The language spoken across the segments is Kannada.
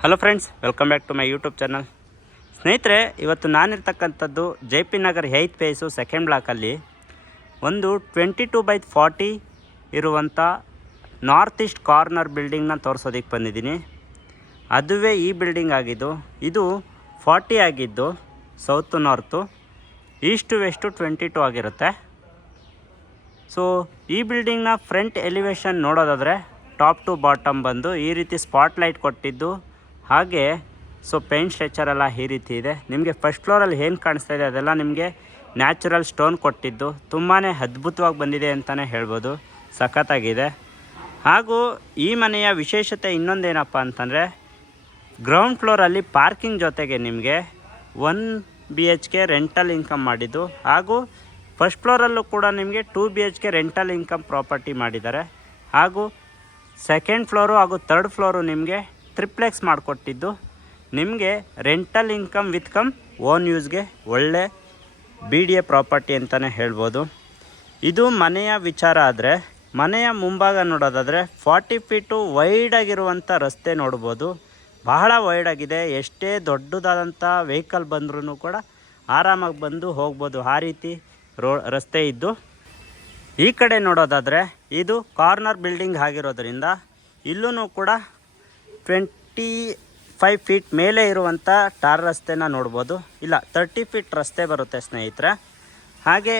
Hello friends, welcome back to my YouTube channel. ಸ್ನೇಹಿತರೆ, ಇವತ್ತು ನಾನಿರ್ತಕ್ಕಂಥದ್ದು JP Nagar 8th phase second ಬ್ಲಾಕಲ್ಲಿ ಒಂದು 22/40 ಇರುವಂಥ ನಾರ್ತ್ ಈಸ್ಟ್ ಕಾರ್ನರ್ ಬಿಲ್ಡಿಂಗ್ನ ತೋರಿಸೋದಕ್ಕೆ ಬಂದಿದ್ದೀನಿ. ಅದುವೇ ಈ ಬಿಲ್ಡಿಂಗ್ ಆಗಿದ್ದು. ಇದು 40 ಆಗಿದ್ದು ಸೌತ್ ನಾರ್ತು, ಈಸ್ಟ್ ವೆಸ್ಟು 22 ಆಗಿರುತ್ತೆ. ಸೊ ಈ ಬಿಲ್ಡಿಂಗ್ನ ಫ್ರಂಟ್ ಎಲಿವೇಶನ್ ನೋಡೋದಾದರೆ ಟಾಪ್ ಟು ಬಾಟಮ್ ಬಂದು ಈ ರೀತಿ ಸ್ಪಾಟ್ ಲೈಟ್ ಕೊಟ್ಟಿದ್ದು, ಹಾಗೆ ಸೊ ಪೇಂಟ್ ಸ್ಟ್ರಕ್ಚರ್ ಎಲ್ಲ ಈ ರೀತಿ ಇದೆ. ನಿಮಗೆ ಫಸ್ಟ್ ಫ್ಲೋರಲ್ಲಿ ಏನು ಕಾಣಿಸ್ತಾ ಇದೆ ಅದೆಲ್ಲ ನಿಮಗೆ ನ್ಯಾಚುರಲ್ ಸ್ಟೋನ್ ಕೊಟ್ಟಿದ್ದು ತುಂಬಾ ಅದ್ಭುತವಾಗಿ ಬಂದಿದೆ ಅಂತಲೇ ಹೇಳ್ಬೋದು. ಸಖತ್ತಾಗಿದೆ. ಹಾಗೂ ಈ ಮನೆಯ ವಿಶೇಷತೆ ಇನ್ನೊಂದೇನಪ್ಪ ಅಂತಂದರೆ, ಗ್ರೌಂಡ್ ಫ್ಲೋರಲ್ಲಿ ಪಾರ್ಕಿಂಗ್ ಜೊತೆಗೆ ನಿಮಗೆ 1 BHK ರೆಂಟಲ್ ಇನ್ಕಮ್ ಮಾಡಿದ್ದು, ಹಾಗೂ ಫಸ್ಟ್ ಫ್ಲೋರಲ್ಲೂ ಕೂಡ ನಿಮಗೆ 2 BHK ರೆಂಟಲ್ ಇನ್ಕಮ್ ಪ್ರಾಪರ್ಟಿ ಮಾಡಿದ್ದಾರೆ. ಹಾಗೂ ಸೆಕೆಂಡ್ ಫ್ಲೋರು ಹಾಗೂ ಥರ್ಡ್ ಫ್ಲೋರು ನಿಮಗೆ ಟ್ರಿಪ್ಲೆಕ್ಸ್ ಮಾಡಿಕೊಟ್ಟಿದ್ದು, ನಿಮಗೆ rental income with cum own ಯೂಸ್ಗೆ ಒಳ್ಳೆ BDA ಪ್ರಾಪರ್ಟಿ ಅಂತಲೇ ಹೇಳ್ಬೋದು. ಇದು ಮನೆಯ ವಿಚಾರ. ಆದರೆ ಮನೆಯ ಮುಂಭಾಗ ನೋಡೋದಾದರೆ 40 ಫೀಟು ವೈಡಾಗಿರುವಂಥ ರಸ್ತೆ ನೋಡ್ಬೋದು. ಬಹಳ ವೈಡಾಗಿದೆ. ಎಷ್ಟೇ ದೊಡ್ಡದಾದಂಥ ವೆಹಿಕಲ್ ಬಂದ್ರೂ ಕೂಡ ಆರಾಮಾಗಿ ಬಂದು ಹೋಗ್ಬೋದು, ಆ ರೀತಿ ರಸ್ತೆ ಇದ್ದು. ಈ ಕಡೆ ನೋಡೋದಾದರೆ ಇದು ಕಾರ್ನರ್ ಬಿಲ್ಡಿಂಗ್ ಆಗಿರೋದ್ರಿಂದ ಇಲ್ಲೂ ಕೂಡ 25 ಫೀಟ್ ಮೇಲೆ ಇರುವಂಥ ಟಾರ್ ರಸ್ತೆನ ನೋಡ್ಬೋದು. ಇಲ್ಲ, 30 ಫೀಟ್ ರಸ್ತೆ ಬರುತ್ತೆ ಸ್ನೇಹಿತರೆ. ಹಾಗೆ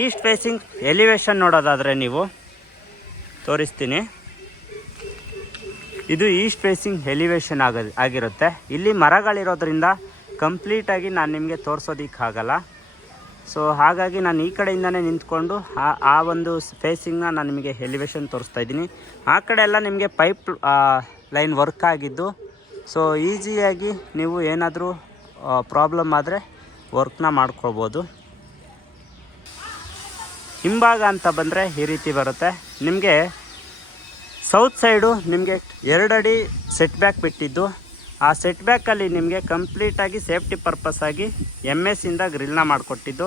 ಈಸ್ಟ್ ಫೇಸಿಂಗ್ ಎಲಿವೇಶನ್ ನೋಡೋದಾದರೆ ನೀವು ತೋರಿಸ್ತೀನಿ. ಇದು ಈಸ್ಟ್ ಫೇಸಿಂಗ್ ಎಲಿವೇಶನ್ ಆಗಿರುತ್ತೆ. ಇಲ್ಲಿ ಮರಗಳಿರೋದ್ರಿಂದ ಕಂಪ್ಲೀಟಾಗಿ ನಾನು ನಿಮಗೆ ತೋರಿಸೋದಕ್ಕಾಗಲ್ಲ. ಸೊ ಹಾಗಾಗಿ ನಾನು ಈ ಕಡೆಯಿಂದನೇ ನಿಂತ್ಕೊಂಡು ಆ ಒಂದು ಫೇಸಿಂಗ್ನ ನಾನು ನಿಮಗೆ ಎಲಿವೇಶನ್ ತೋರಿಸ್ತಾ ಇದ್ದೀನಿ. ಆ ಕಡೆ ಎಲ್ಲ ನಿಮಗೆ ಪೈಪ್ ಲೈನ್ ವರ್ಕ್ ಆಗಿದ್ದು, ಸೊ ಈಸಿಯಾಗಿ ನೀವು ಏನಾದರೂ ಪ್ರಾಬ್ಲಮ್ ಆದರೆ ವರ್ಕ್ನ ಮಾಡ್ಕೊಳ್ಬೋದು. ಹಿಂಭಾಗ ಅಂತ ಬಂದರೆ ಈ ರೀತಿ ಬರುತ್ತೆ. ನಿಮಗೆ ಸೌತ್ ಸೈಡು ನಿಮಗೆ 2 ಅಡಿ ಸೆಟ್ ಬ್ಯಾಕ್ ಬಿಟ್ಟಿದ್ದು, ಆ ಸೆಟ್ ಬ್ಯಾಕಲ್ಲಿ ನಿಮಗೆ ಕಂಪ್ಲೀಟಾಗಿ ಸೇಫ್ಟಿ ಪರ್ಪಸ್ ಆಗಿ MS ಇಂದ ಗ್ರಿಲ್ನ ಮಾಡಿಕೊಟ್ಟಿದ್ದು,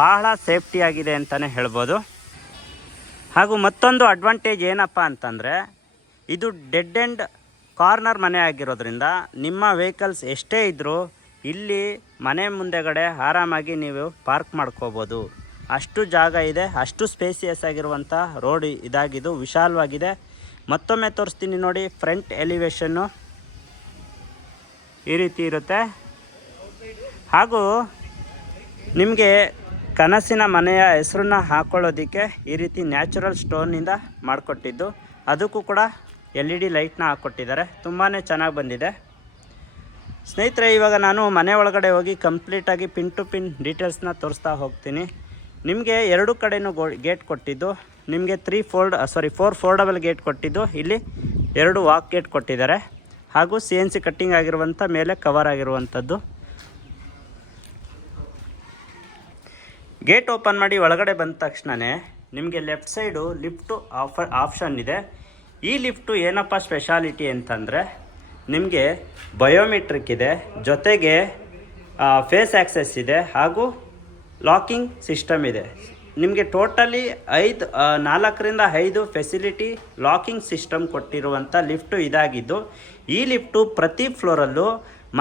ಬಹಳ ಸೇಫ್ಟಿ ಆಗಿದೆ ಅಂತಲೇ ಹೇಳ್ಬೋದು. ಹಾಗೂ ಮತ್ತೊಂದು ಅಡ್ವಾಂಟೇಜ್ ಏನಪ್ಪ ಅಂತಂದರೆ, ಇದು ಡೆಡ್ ಎಂಡ್ ಕಾರ್ನರ್ ಮನೆ ಆಗಿರೋದ್ರಿಂದ ನಿಮ್ಮ ವೆಹಿಕಲ್ಸ್ ಎಷ್ಟೇ ಇದ್ದರೂ ಇಲ್ಲಿ ಮನೆ ಮುಂದೆಗಡೆ ಆರಾಮಾಗಿ ನೀವು ಪಾರ್ಕ್ ಮಾಡ್ಕೋಬೋದು. ಅಷ್ಟು ಜಾಗ ಇದೆ, ಅಷ್ಟು ಸ್ಪೇಸಿಯಸ್ ಆಗಿರುವಂಥ ರೋಡ್ ಇದಾಗಿದ್ದು, ವಿಶಾಲವಾಗಿದೆ. ಮತ್ತೊಮ್ಮೆ ತೋರಿಸ್ತೀನಿ ನೋಡಿ. ಫ್ರಂಟ್ ಎಲಿವೇಶನ್ನು ಈ ರೀತಿ ಇರುತ್ತೆ. ಹಾಗೂ ನಿಮಗೆ ಕನಸಿನ ಮನೆಯ ಹೆಸರನ್ನ ಹಾಕ್ಕೊಳ್ಳೋದಕ್ಕೆ ಈ ರೀತಿ ನ್ಯಾಚುರಲ್ ಸ್ಟೋನಿಂದ ಮಾಡಿಕೊಟ್ಟಿದ್ದು, ಅದಕ್ಕೂ ಕೂಡ LED ಲೈಟ್ನ ಹಾಕ್ಕೊಟ್ಟಿದ್ದಾರೆ. ತುಂಬಾ ಚೆನ್ನಾಗಿ ಬಂದಿದೆ ಸ್ನೇಹಿತರೆ. ಇವಾಗ ನಾನು ಮನೆ ಒಳಗಡೆ ಹೋಗಿ ಕಂಪ್ಲೀಟಾಗಿ ಪಿನ್ ಟು ಪಿನ್ ಡೀಟೇಲ್ಸ್ನ ತೋರಿಸ್ತಾ ಹೋಗ್ತೀನಿ. ನಿಮಗೆ 2 ಕಡೆಯೂ ಗೇಟ್ ಕೊಟ್ಟಿದ್ದು, ನಿಮಗೆ 4 ಫೋಲ್ಡಬಲ್ ಗೇಟ್ ಕೊಟ್ಟಿದ್ದು, ಇಲ್ಲಿ 2 ವಾಕ್ ಗೇಟ್ ಕೊಟ್ಟಿದ್ದಾರೆ. ಹಾಗೂ CNC ಕಟ್ಟಿಂಗ್ ಆಗಿರುವಂಥ ಮೇಲೆ ಕವರ್ ಆಗಿರುವಂಥದ್ದು. ಗೇಟ್ ಓಪನ್ ಮಾಡಿ ಒಳಗಡೆ ಬಂದ ತಕ್ಷಣವೇ ನಿಮಗೆ ಲೆಫ್ಟ್ ಸೈಡು ಲಿಫ್ಟು ಆಪ್ಷನ್ ಇದೆ. ಈ ಲಿಫ್ಟು ಏನಪ್ಪ ಸ್ಪೆಷಾಲಿಟಿ ಅಂತಂದರೆ, ನಿಮಗೆ ಬಯೋಮೆಟ್ರಿಕ್ ಇದೆ, ಜೊತೆಗೆ ಫೇಸ್ ಆ್ಯಕ್ಸೆಸ್ ಇದೆ, ಹಾಗೂ ಲಾಕಿಂಗ್ ಸಿಸ್ಟಮ್ ಇದೆ. ನಿಮಗೆ ಟೋಟಲಿ 4ರಿಂದ 5 ಫೆಸಿಲಿಟಿ ಲಾಕಿಂಗ್ ಸಿಸ್ಟಮ್ ಕೊಟ್ಟಿರುವಂಥ ಲಿಫ್ಟು ಇದಾಗಿದ್ದು, ಈ ಲಿಫ್ಟು ಪ್ರತಿ ಫ್ಲೋರಲ್ಲೂ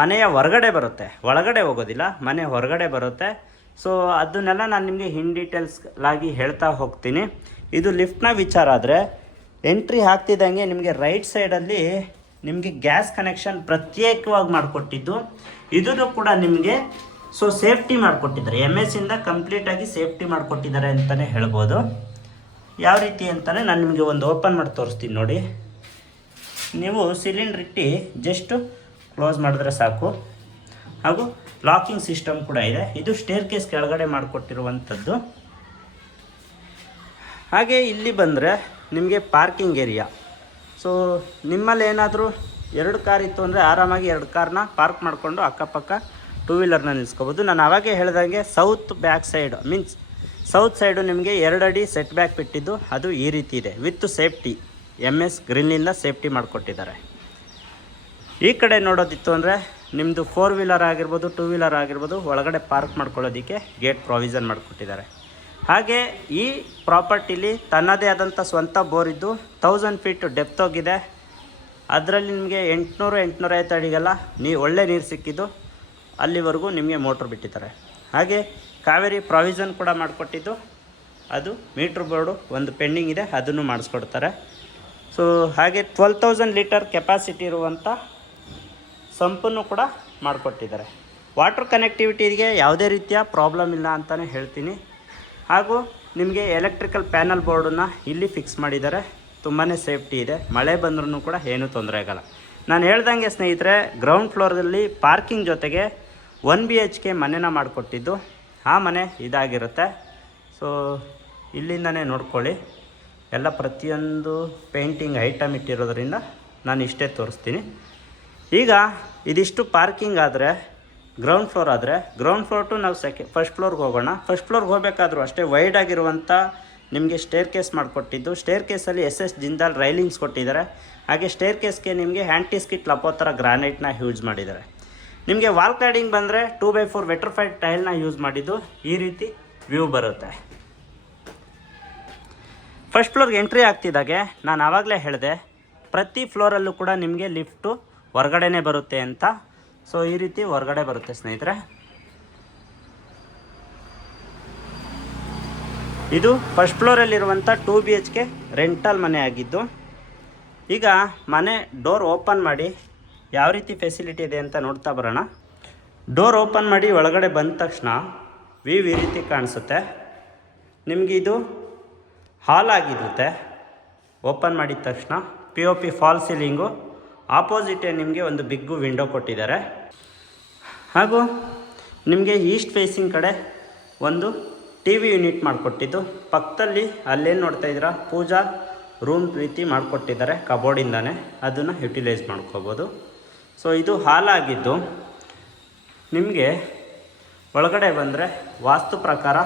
ಮನೆಯ ಹೊರಗಡೆ ಬರುತ್ತೆ, ಒಳಗಡೆ ಹೋಗೋದಿಲ್ಲ, ಮನೆ ಹೊರಗಡೆ ಬರುತ್ತೆ. ಸೊ ಅದನ್ನೆಲ್ಲ ನಾನು ನಿಮಗೆ ಡೀಟೇಲ್ಸ್ಲಾಗಿ ಹೇಳ್ತಾ ಹೋಗ್ತೀನಿ. ಇದು ಲಿಫ್ಟ್ನ ವಿಚಾರ ಆದರೆ, ಎಂಟ್ರಿ ಆಗ್ತಿದ್ದಂಗೆ ನಿಮಗೆ ರೈಟ್ ಸೈಡಲ್ಲಿ ನಿಮಗೆ ಗ್ಯಾಸ್ ಕನೆಕ್ಷನ್ ಪ್ರತ್ಯೇಕವಾಗಿ ಮಾಡಿಕೊಟ್ಟಿದ್ದು, ಇದನ್ನು ಕೂಡ ನಿಮಗೆ ಸೊ ಸೇಫ್ಟಿ ಮಾಡಿಕೊಟ್ಟಿದ್ದಾರೆ. MS ಇಂದ ಕಂಪ್ಲೀಟಾಗಿ ಸೇಫ್ಟಿ ಮಾಡಿಕೊಟ್ಟಿದ್ದಾರೆ ಅಂತಲೇ ಹೇಳ್ಬೋದು. ಯಾವ ರೀತಿ ಅಂತಲೇ ನಾನು ನಿಮಗೆ ಒಂದು ಓಪನ್ ಮಾಡಿ ತೋರಿಸ್ತೀನಿ ನೋಡಿ. ನೀವು ಸಿಲಿಂಡ್ರ್ ಇಟ್ಟು ಜಸ್ಟು ಕ್ಲೋಸ್ ಮಾಡಿದ್ರೆ ಸಾಕು. ಹಾಗೂ ಲಾಕಿಂಗ್ ಸಿಸ್ಟಮ್ ಕೂಡ ಇದೆ. ಇದು ಸ್ಟೇರ್ ಕೇಸ್ ಕೆಳಗಡೆ ಮಾಡಿಕೊಟ್ಟಿರುವಂಥದ್ದು. ಹಾಗೆ ಇಲ್ಲಿ ಬಂದರೆ ನಿಮಗೆ ಪಾರ್ಕಿಂಗ್ ಏರಿಯಾ. ಸೊ ನಿಮ್ಮಲ್ಲಿ ಏನಾದರೂ 2 ಕಾರ್ ಇತ್ತು ಅಂದರೆ ಆರಾಮಾಗಿ 2 ಕಾರ್ನ ಪಾರ್ಕ್ ಮಾಡಿಕೊಂಡು ಅಕ್ಕಪಕ್ಕ 2 ವೀಲರ್ನ ನಿಲ್ಲಿಸ್ಕೋಬೋದು. ನಾನು ಆವಾಗೇ ಹೇಳಿದಂಗೆ ಸೌತ್ ಸೈಡು ನಿಮಗೆ 2 ಅಡಿ ಸೆಟ್ ಬ್ಯಾಕ್ ಬಿಟ್ಟಿದ್ದು, ಅದು ಈ ರೀತಿ ಇದೆ ವಿತ್ ಸೇಫ್ಟಿ. MS ಗ್ರಿಲ್ಲಿಂದ ಸೇಫ್ಟಿ ಮಾಡಿಕೊಟ್ಟಿದ್ದಾರೆ. ಈ ಕಡೆ ನೋಡೋದಿತ್ತು ಅಂದರೆ ನಿಮ್ಮದು 4 ವೀಲರ್ ಆಗಿರ್ಬೋದು, 2 ವೀಲರ್ ಆಗಿರ್ಬೋದು, ಒಳಗಡೆ ಪಾರ್ಕ್ ಮಾಡ್ಕೊಳ್ಳೋದಕ್ಕೆ ಗೇಟ್ ಪ್ರಾವಿಷನ್ ಮಾಡಿಕೊಟ್ಟಿದ್ದಾರೆ. ಹಾಗೆ ಈ ಪ್ರಾಪರ್ಟಿಲಿ ತನ್ನದೇ ಆದಂಥ ಸ್ವಂತ ಬೋರ್ ಇದ್ದು 1000 ಫೀಟ್ ಡೆಪ್ತ್ ಹೋಗಿದೆ. ಅದರಲ್ಲಿ ನಿಮಗೆ 800-850 ಅಡಿಗೆಲ್ಲ ಒಳ್ಳೆ ನೀರು ಸಿಕ್ಕಿದ್ದು ಅಲ್ಲಿವರೆಗೂ ನಿಮಗೆ ಮೋಟ್ರ್ ಬಿಟ್ಟಿದ್ದಾರೆ. ಹಾಗೆ ಕಾವೇರಿ ಪ್ರಾವಿಷನ್ ಕೂಡ ಮಾಡಿಕೊಟ್ಟಿದ್ದು, ಅದು ಮೀಟ್ರ್ ಬೋರ್ಡು ಒಂದು ಪೆಂಡಿಂಗ್ ಇದೆ, ಅದನ್ನು ಮಾಡಿಸ್ಕೊಡ್ತಾರೆ. ಸೊ ಹಾಗೆ 12,000 ಲೀಟರ್ ಕೆಪಾಸಿಟಿ ಇರುವಂಥ ಸಂಪನ್ನು ಕೂಡ ಮಾಡಿಕೊಟ್ಟಿದ್ದಾರೆ. ವಾಟರ್ ಕನೆಕ್ಟಿವಿಟಿಗೆ ಯಾವುದೇ ರೀತಿಯ ಪ್ರಾಬ್ಲಮ್ ಇಲ್ಲ ಅಂತಲೇ ಹೇಳ್ತೀನಿ. ಹಾಗೂ ನಿಮಗೆ ಎಲೆಕ್ಟ್ರಿಕಲ್ ಪ್ಯಾನಲ್ ಬೋರ್ಡನ್ನು ಇಲ್ಲಿ ಫಿಕ್ಸ್ ಮಾಡಿದ್ದಾರೆ. ತುಂಬಾ ಸೇಫ್ಟಿ ಇದೆ, ಮಳೆ ಬಂದ್ರೂ ಕೂಡ ಏನೂ ತೊಂದರೆ ಆಗಲ್ಲ. ನಾನು ಹೇಳ್ದಂಗೆ ಸ್ನೇಹಿತರೆ, ಗ್ರೌಂಡ್ ಫ್ಲೋರಲ್ಲಿ ಪಾರ್ಕಿಂಗ್ ಜೊತೆಗೆ 1 BHK ಮನೆನ ಮಾಡಿಕೊಟ್ಟಿದ್ದು. ಆ ಮನೆ ಇದಾಗಿರುತ್ತೆ. ಸೊ ಇಲ್ಲಿಂದನೇ ನೋಡ್ಕೊಳ್ಳಿ, ಎಲ್ಲ ಪ್ರತಿಯೊಂದು ಪೇಂಟಿಂಗ್ ಐಟಮ್ ಇಟ್ಟಿರೋದ್ರಿಂದ ನಾನು ಇಷ್ಟೇ ತೋರಿಸ್ತೀನಿ. ಈಗ ಇದಿಷ್ಟು ಪಾರ್ಕಿಂಗ್ ಆದರೆ, ಗ್ರೌಂಡ್ ಫ್ಲೋರ್ ಆದರೆ, ಗ್ರೌಂಡ್ ಫ್ಲೋರ್ ಟು ನಾವು ಫಸ್ಟ್ ಫ್ಲೋರ್ಗೆ ಹೋಗೋಣ. ಫಸ್ಟ್ ಫ್ಲೋರ್ಗೆ ಹೋಗಬೇಕಾದ್ರೂ ಅಷ್ಟೇ ವೈಡ್ ಆಗಿರುವಂಥ ನಿಮಗೆ ಸ್ಟೇರ್ ಕೇಸ್ ಮಾಡಿಕೊಟ್ಟಿದ್ದು. ಸ್ಟೇರ್ ಕೇಸಲ್ಲಿ SS ಜಿಂದಾಲ್ ರೈಲಿಂಗ್ಸ್ ಕೊಟ್ಟಿದ್ದಾರೆ. ಹಾಗೆ ಸ್ಟೇರ್ ಕೇಸ್ಗೆ ನಿಮಗೆ ಆ್ಯಂಟಿಸ್ಕಿಟ್ ಲಪೋತರ ಗ್ರಾನೈಟ್ನ ಯೂಸ್ ಮಾಡಿದ್ದಾರೆ. ನಿಮಗೆ ವಾಲ್ ಕ್ಲಾಡಿಂಗ್ ಬಂದರೆ 2x4 ವೆಟ್ರಿಫೈಡ್ ಟೈಲ್ನ ಯೂಸ್ ಮಾಡಿದ್ದು. ಈ ರೀತಿ ವ್ಯೂ ಬರುತ್ತೆ. ಫಸ್ಟ್ ಫ್ಲೋರ್ಗೆ ಎಂಟ್ರಿ ಆಗ್ತಿದ್ದಾಗೆ ನಾನು ಆವಾಗಲೇ ಹೇಳಿದೆ, ಪ್ರತಿ ಫ್ಲೋರಲ್ಲೂ ಕೂಡ ನಿಮಗೆ ಲಿಫ್ಟು ಹೊರಗಡೆನೇ ಬರುತ್ತೆ ಅಂತ. ಸೊ ಈ ರೀತಿ ಹೊರಗಡೆ ಬರುತ್ತೆ ಸ್ನೇಹಿತರೆ. ಇದು ಫಸ್ಟ್ ಫ್ಲೋರಲ್ಲಿರುವಂಥ 2 BHK ರೆಂಟಲ್ ಮನೆ ಆಗಿದ್ದು. ಈಗ ಮನೆ ಡೋರ್ ಓಪನ್ ಮಾಡಿ ಯಾವ ರೀತಿ ಫೆಸಿಲಿಟಿ ಇದೆ ಅಂತ ನೋಡ್ತಾ ಬರೋಣ. ಡೋರ್ ಓಪನ್ ಮಾಡಿ ಒಳಗಡೆ ಬಂದ ತಕ್ಷಣ ಈ ರೀತಿ ಕಾಣಿಸುತ್ತೆ. ನಿಮಗೆ ಇದು ಹಾಲ್ ಆಗಿರುತ್ತೆ. ಓಪನ್ ಮಾಡಿದ ತಕ್ಷಣ POP ಫಾಲ್ ಸೀಲಿಂಗು, ಆಪೋಸಿಟೇ ನಿಮಗೆ ಒಂದು ಬಿಗ್ಗು ವಿಂಡೋ ಕೊಟ್ಟಿದ್ದಾರೆ. ಹಾಗೂ ನಿಮಗೆ ಈಸ್ಟ್ ಫೇಸಿಂಗ್ ಕಡೆ ಒಂದು TV ಯೂನಿಟ್ ಮಾಡಿಕೊಟ್ಟಿದ್ದು. ಪಕ್ಕದಲ್ಲಿ ಅಲ್ಲೇನು ನೋಡ್ತಾ ಇದ್ದೀರಾ, ಪೂಜಾ ರೂಮ್ ರೀತಿ ಮಾಡಿಕೊಟ್ಟಿದ್ದಾರೆ ಕಬೋರ್ಡಿಂದಾನೆ, ಅದನ್ನು ಯುಟಿಲೈಸ್ ಮಾಡ್ಕೋಬೋದು. ಸೊ ಇದು ಹಾಲ್ ಆಗಿದ್ದು. ನಿಮಗೆ ಒಳಗಡೆ ಬಂದರೆ ವಾಸ್ತು ಪ್ರಕಾರ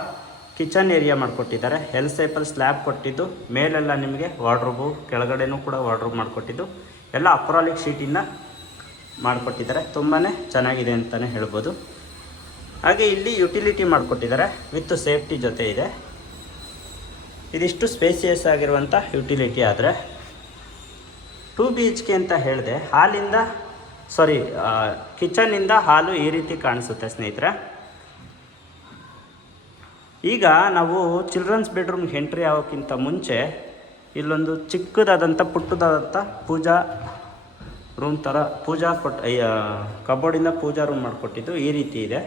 ಕಿಚನ್ ಏರಿಯಾ ಮಾಡಿಕೊಟ್ಟಿದ್ದಾರೆ. ಎಲ್ ಸೇಪಲ್ಲಿ ಸ್ಲ್ಯಾಬ್ ಕೊಟ್ಟಿದ್ದು, ಮೇಲೆಲ್ಲ ನಿಮಗೆ ವಾರ್ಡ್ರೋಬು, ಕೆಳಗಡೆನೂ ಕೂಡ ವಾರ್ಡ್ರೋಬ್ ಮಾಡಿಕೊಟ್ಟಿದ್ದು. ಎಲ್ಲ ಅಕ್ರಾಲಿಕ್ ಶೀಟಿಂದ ಮಾಡಿಕೊಟ್ಟಿದ್ದಾರೆ. ತುಂಬಾ ಚೆನ್ನಾಗಿದೆ ಅಂತಲೇ ಹೇಳ್ಬೋದು. ಹಾಗೆ ಇಲ್ಲಿ ಯುಟಿಲಿಟಿ ಮಾಡಿಕೊಟ್ಟಿದ್ದಾರೆ ವಿತ್ ಸೇಫ್ಟಿ ಜೊತೆ ಇದೆ. ಇದಿಷ್ಟು ಸ್ಪೇಸಿಯಸ್ ಆಗಿರುವಂಥ ಯುಟಿಲಿಟಿ. ಆದರೆ 2 BHK ಅಂತ ಹೇಳಿದೆ. ಕಿಚನ್ನಿಂದ ಹಾಲು ಈ ರೀತಿ ಕಾಣಿಸುತ್ತೆ ಸ್ನೇಹಿತರೆ. ಈಗ ನಾವು ಚಿಲ್ಡ್ರನ್ಸ್ ಬೆಡ್ರೂಮ್ಗೆ ಎಂಟ್ರಿ ಆಗೋಕ್ಕಿಂತ ಮುಂಚೆ ಇಲ್ಲೊಂದು ಚಿಕ್ಕದಾದಂಥ ಪುಟ್ಟದಾದಂಥ ಪೂಜಾ ರೂಮ್ ಥರ ಕಬೋರ್ಡಿಂದ ಪೂಜಾ ರೂಮ್ ಮಾಡಿಕೊಟ್ಟಿದ್ದು ಈ ರೀತಿ ಇದೆ.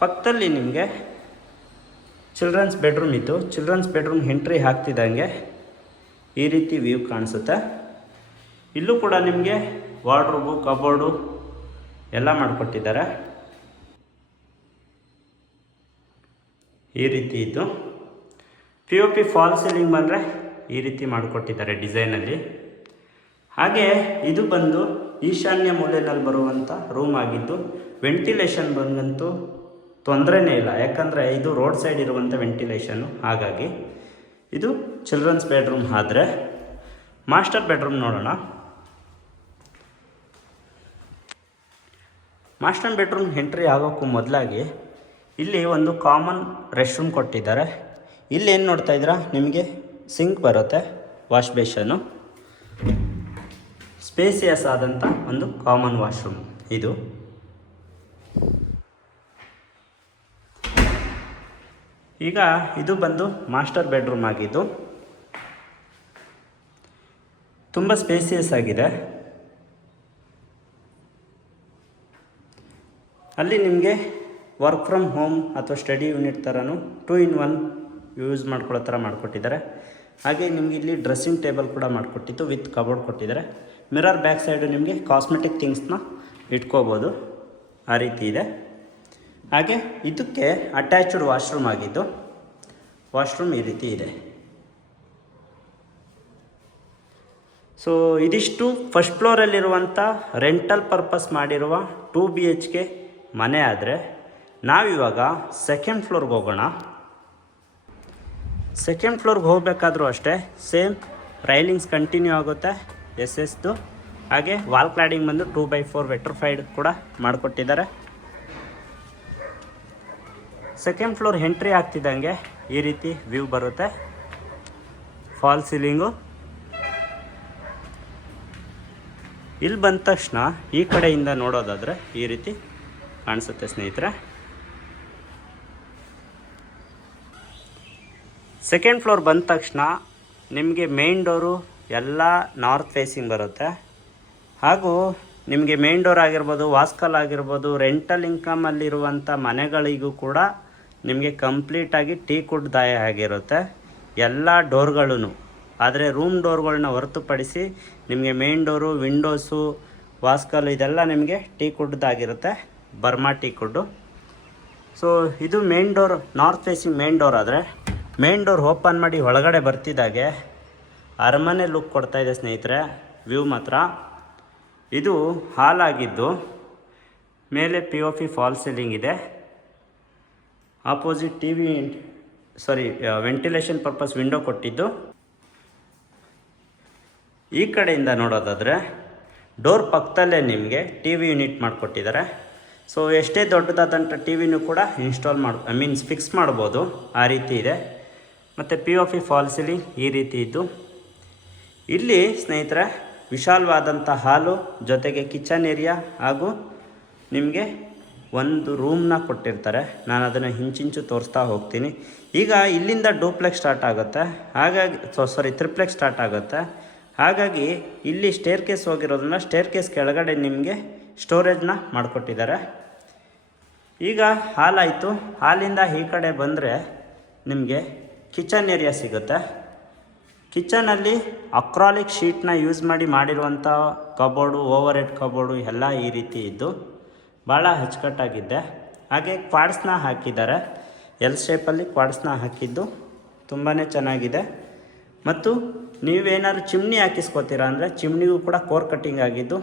ಪಕ್ಕದಲ್ಲಿ ನಿಮಗೆ ಚಿಲ್ಡ್ರನ್ಸ್ ಬೆಡ್ರೂಮ್ ಇತ್ತು. ಚಿಲ್ಡ್ರನ್ಸ್ ಬೆಡ್ರೂಮ್ ಎಂಟ್ರಿ ಹಾಕ್ತಿದ್ದಂಗೆ ಈ ರೀತಿ ವ್ಯೂ ಕಾಣಿಸುತ್ತೆ. ಇಲ್ಲೂ ಕೂಡ ನಿಮಗೆ ವಾರ್ಡ್ರೋಬು, ಕಬೋರ್ಡು ಎಲ್ಲ ಮಾಡಿಕೊಟ್ಟಿದ್ದಾರೆ. ಈ ರೀತಿ ಇದ್ದು POP ಫಾಲ್ ಸೀಲಿಂಗ್ ಬಂದರೆ ಈ ರೀತಿ ಮಾಡಿಕೊಟ್ಟಿದ್ದಾರೆ ಡಿಸೈನಲ್ಲಿ. ಹಾಗೆ ಇದು ಬಂದು ಈಶಾನ್ಯ ಮೂಲೆಯಲ್ಲಿ ಬರುವಂಥ ರೂಮ್ ಆಗಿದ್ದು, ವೆಂಟಿಲೇಷನ್ ಬಂದಂತೂ ತೊಂದರೆನೇ ಇಲ್ಲ, ಯಾಕಂದರೆ ಇದು ರೋಡ್ ಸೈಡ್ ಇರುವಂಥ ವೆಂಟಿಲೇಷನ್ನು. ಹಾಗಾಗಿ ಇದು ಚಿಲ್ಡ್ರನ್ಸ್ ಬೆಡ್ರೂಮ್. ಆದರೆ ಮಾಸ್ಟರ್ ಬೆಡ್ರೂಮ್ ನೋಡೋಣ. ಮಾಸ್ಟರ್ ಬೆಡ್ರೂಮ್ ಎಂಟ್ರಿ ಆಗೋಕ್ಕೂ ಮೊದಲಾಗಿ ಇಲ್ಲಿ ಒಂದು ಕಾಮನ್ ರೆಸ್ಟ್ ರೂಮ್ ಕೊಟ್ಟಿದ್ದಾರೆ. ಇಲ್ಲಿ ಏನು ನೋಡ್ತಾ ಇದ್ದೀರಾ, ನಿಮಗೆ ಸಿಂಕ್ ಬರುತ್ತೆ, ವಾಶ್ ಬೇಷನ್ನು, ಸ್ಪೇಸಿಯಸ್ ಆದಂಥ ಒಂದು ಕಾಮನ್ ವಾಶ್ರೂಮ್ ಇದು. ಈಗ ಇದು ಬಂದು ಮಾಸ್ಟರ್ ಬೆಡ್ರೂಮ್ ಆಗಿದ್ದು ತುಂಬ ಸ್ಪೇಸಿಯಸ್ ಆಗಿದೆ. ಅಲ್ಲಿ ನಿಮಗೆ ವರ್ಕ್ ಫ್ರಮ್ ಹೋಮ್ ಅಥವಾ ಸ್ಟಡಿ ಯೂನಿಟ್ ಥರನೂ 2-in-1 ಯೂಸ್ ಮಾಡ್ಕೊಳ್ಳೋ ಥರ ಮಾಡಿಕೊಟ್ಟಿದ್ದಾರೆ. ಹಾಗೆ ನಿಮಗೆ ಇಲ್ಲಿ ಡ್ರೆಸ್ಸಿಂಗ್ ಟೇಬಲ್ ಕೂಡ ಮಾಡಿಕೊಟ್ಟಿದ್ದು ವಿತ್ ಕಬೋರ್ಡ್ ಕೊಟ್ಟಿದ್ದಾರೆ. ಮಿರರ್ ಬ್ಯಾಕ್ ಸೈಡು ನಿಮಗೆ ಕಾಸ್ಮೆಟಿಕ್ ಥಿಂಗ್ಸ್ನ ಇಟ್ಕೋಬೋದು, ಆ ರೀತಿ ಇದೆ. ಹಾಗೆ ಇದಕ್ಕೆ ಅಟ್ಯಾಚ್ಡ್ ವಾಶ್ರೂಮ್ ಆಗಿದ್ದು, ವಾಶ್ರೂಮ್ ಈ ರೀತಿ ಇದೆ. ಸೊ ಇದಿಷ್ಟು ಫಸ್ಟ್ ಫ್ಲೋರಲ್ಲಿರುವಂಥ ರೆಂಟಲ್ ಪರ್ಪಸ್ ಮಾಡಿರುವ 2 BHK ಮನೆ. ಆದರೆ ನಾವಿವಾಗ ಸೆಕೆಂಡ್ ಫ್ಲೋರ್ಗೆ ಹೋಗೋಣ. ಸೆಕೆಂಡ್ ಫ್ಲೋರ್ಗೆ ಹೋಗಬೇಕಾದ್ರೂ ಅಷ್ಟೇ ಸೇಮ್ ರೈಲಿಂಗ್ಸ್ ಕಂಟಿನ್ಯೂ ಆಗುತ್ತೆ SS. ಹಾಗೆ ವಾಲ್ ಕ್ಲಾಡಿಂಗ್ ಬಂದು 2x4 ವೆಟ್ರಿಫೈಡ್ ಕೂಡ ಮಾಡಿಕೊಟ್ಟಿದ್ದಾರೆ. ಸೆಕೆಂಡ್ ಫ್ಲೋರ್ ಎಂಟ್ರಿ ಆಗ್ತಿದ್ದಂಗೆ ಈ ರೀತಿ ವ್ಯೂ ಬರುತ್ತೆ. ಫಾಲ್ ಸೀಲಿಂಗು, ಇಲ್ಲಿ ಬಂದ ತಕ್ಷಣ ಈ ಕಡೆಯಿಂದ ನೋಡೋದಾದರೆ ಈ ರೀತಿ ಕಾಣಿಸುತ್ತೆ ಸ್ನೇಹಿತರೆ. ಸೆಕೆಂಡ್ ಫ್ಲೋರ್ ಬಂದ ತಕ್ಷಣ ನಿಮಗೆ ಮೇನ್ ಡೋರು ಎಲ್ಲ ನಾರ್ತ್ ಫೇಸಿಂಗ್ ಬರುತ್ತೆ. ಹಾಗೂ ನಿಮಗೆ ಮೇನ್ ಡೋರ್ ಆಗಿರ್ಬೋದು, ವಾಸ್ಕಲ್ ಆಗಿರ್ಬೋದು, ರೆಂಟಲ್ ಇನ್ಕಮಲ್ಲಿರುವಂಥ ಮನೆಗಳಿಗೂ ಕೂಡ ನಿಮಗೆ ಕಂಪ್ಲೀಟಾಗಿ ಟೀಕ್ವುಡ್ ದಾಯ ಆಗಿರುತ್ತೆ ಎಲ್ಲ ಡೋರ್ಗಳೂ. ಆದರೆ ರೂಮ್ ಡೋರ್ಗಳನ್ನ ಹೊರತುಪಡಿಸಿ ನಿಮಗೆ ಮೇನ್ ಡೋರು, ವಿಂಡೋಸು, ವಾಸ್ಕಲ್ ಇದೆಲ್ಲ ನಿಮಗೆ ಟೀಕ್ವುಡ್ದಾಗಿರುತ್ತೆ, ಬರ್ಮಾ ಟೀಕ್ವುಡ್ಡು. ಸೊ ಇದು main door, north facing main door. ಆದರೆ ಮೇನ್ ಡೋರ್ ಓಪನ್ ಮಾಡಿ ಒಳಗಡೆ ಬರ್ತಿದ್ದಾಗೆ ಅರಮನೆ ಲುಕ್ ಕೊಡ್ತಾಯಿದೆ ಸ್ನೇಹಿತರೆ. ವ್ಯೂ ಮಾತ್ರ ಇದು ಹಾಲ್ ಆಗಿದ್ದು ಮೇಲೆ POP ಫಾಲ್ ಸೀಲಿಂಗ್ ಇದೆ. ಆಪೋಸಿಟ್ ವೆಂಟಿಲೇಷನ್ ಪರ್ಪಸ್ ವಿಂಡೋ ಕೊಟ್ಟಿದ್ದು. ಈ ಕಡೆಯಿಂದ ನೋಡೋದಾದರೆ ಡೋರ್ ಪಕ್ಕದಲ್ಲೇ ನಿಮಗೆ TV ಯೂನಿಟ್ ಮಾಡಿಕೊಟ್ಟಿದ್ದಾರೆ. ಸೊ ಎಷ್ಟೇ ದೊಡ್ಡದಾದಂಥ TVನೂ ಕೂಡ ಫಿಕ್ಸ್ ಮಾಡ್ಬೋದು, ಆ ರೀತಿ ಇದೆ. ಮತ್ತು POP ಫಾಲ್ ಸೀಲಿಂಗ್ ಈ ರೀತಿ ಇದ್ದು. ಇಲ್ಲಿ ಸ್ನೇಹಿತರೆ ವಿಶಾಲವಾದಂಥ ಹಾಲು ಜೊತೆಗೆ ಕಿಚನ್ ಏರಿಯಾ ಹಾಗೂ ನಿಮಗೆ ಒಂದು ರೂಮ್ನ ಕೊಟ್ಟಿರ್ತಾರೆ. ನಾನು ಅದನ್ನು ಇಂಚಿಂಚು ತೋರಿಸ್ತಾ ಹೋಗ್ತೀನಿ. ಈಗ ಇಲ್ಲಿಂದ ಡೂಪ್ಲೆಕ್ಸ್ ಸ್ಟಾರ್ಟ್ ಆಗುತ್ತೆ, ಹಾಗಾಗಿ ತ್ರಿಪ್ಲೆಕ್ಸ್ ಸ್ಟಾರ್ಟ್ ಆಗುತ್ತೆ. ಹಾಗಾಗಿ ಇಲ್ಲಿ ಸ್ಟೇರ್ ಕೇಸ್ ಹೋಗಿರೋದ್ರಿಂದ ಸ್ಟೇರ್ ಕೇಸ್ ಕೆಳಗಡೆ ನಿಮಗೆ ಸ್ಟೋರೇಜ್ನ ಮಾಡಿಕೊಟ್ಟಿದ್ದಾರೆ. ಈಗ ಹಾಲಾಯಿತು. ಹಾಲಿಂದ ಈ ಕಡೆ ಬಂದರೆ ನಿಮಗೆ ಕಿಚನ್ ಏರಿಯಾ ಸಿಗುತ್ತೆ. ಕಿಚನಲ್ಲಿ ಅಕ್ರಾಲಿಕ್ ಶೀಟ್ನ ಯೂಸ್ ಮಾಡಿರುವಂಥ ಕಬೋರ್ಡು, ಓವರ್ ಹೆಡ್ ಕಬೋರ್ಡು ಎಲ್ಲ ಈ ರೀತಿ ಇದ್ದು ಭಾಳ ಅಚ್ಚುಕಟ್ಟಾಗಿದ್ದೆ. ಹಾಗೆ ಕ್ವಾಡ್ಸ್ನ ಹಾಕಿದ್ದಾರೆ, ಎಲ್ ಶೇಪಲ್ಲಿ ಕ್ವಾಡ್ಸ್ನ ಹಾಕಿದ್ದು ತುಂಬಾ ಚೆನ್ನಾಗಿದೆ. ಮತ್ತು ನೀವೇನಾದ್ರು ಚಿಮ್ನಿ ಹಾಕಿಸ್ಕೋತೀರಾ ಅಂದರೆ ಚಿಮ್ನಿಗೂ ಕೂಡ ಕೋರ್ ಕಟ್ಟಿಂಗ್ ಆಗಿದ್ದು,